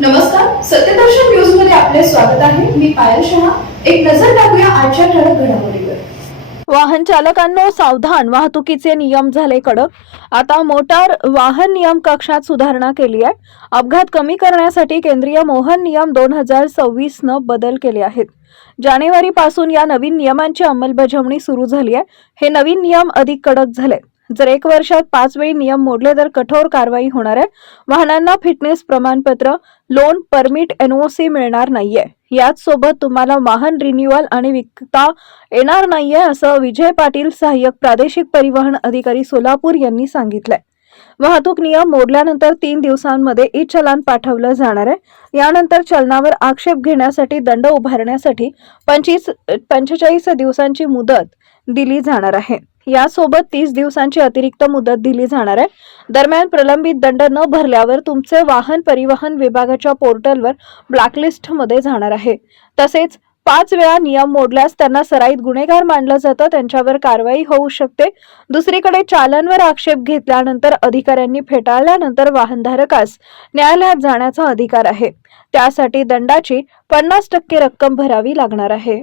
नमस्कार, सत्यदर्शन न्यूज मध्ये आपले स्वागत आहे। मी पायल शहा। एक नजर टाकूया आजच्या ठळक घडामोडीवर। वाहन चालकांनो सावधान, वाहतुकीचे नियम झाले कडक। आता मोटार वाहन नियम कक्षात सुधारणा केली आहे। अपघात कमी करण्यासाठी केंद्रीय मोहन नियम 2026 न बदल केले आहेत। जानेवारी पासून या नवीन नियमांची अंमलबजावणी सुरू झाली आहे। हे नवीन नियम अधिक कडक झाले। जर 1 वर्षात 5 वेळी नियम मोडले तर कठोर कारवाई होणार आहे। वाहनांना फिटनेस प्रमाणपत्र, लोन, परमिट, एनओसी मिळणार नाहीये। याच सोबत तुम्हाला वाहन रिन्यूअल आणि विकता येणार नाहीये, असं विजय पाटील, सहाय्यक प्रादेशिक परिवहन अधिकारी, सोलापूर यांनी सांगितलंय। वाहतूक नियम मोडल्यानंतर 3 दिवसांमध्ये ई चलान पाठवलं जाणार आहे। यानंतर चलनावर आक्षेप घेण्यासाठी दंड उभारण्यासाठी 45 दिवसांची मुदत दिली जाणार आहे। यासोबत 30 दिवसांची अतिरिक्त मुदत दिली जाणार आहे। दरम्यान प्रलंबित दंड न भरल्यावर तुमचे वाहन परिवहन विभागाच्या पोर्टलवर ब्लॅकलिस्ट मध्ये जाणार आहे। तसेच 5 वेळा नियम मोडल्यास त्यांना सराईत गुन्हेगार मानलं जातं, त्यांच्यावर कारवाई होऊ शकते। दुसरीकडे चालनावर आक्षेप घेतल्यानंतर अधिकाऱ्यांनी फेटाळल्यानंतर वाहनधारकास न्यायालयात जाण्याचा अधिकार आहे। त्यासाठी दंडाची 50% रक्कम भरावी लागणार आहे।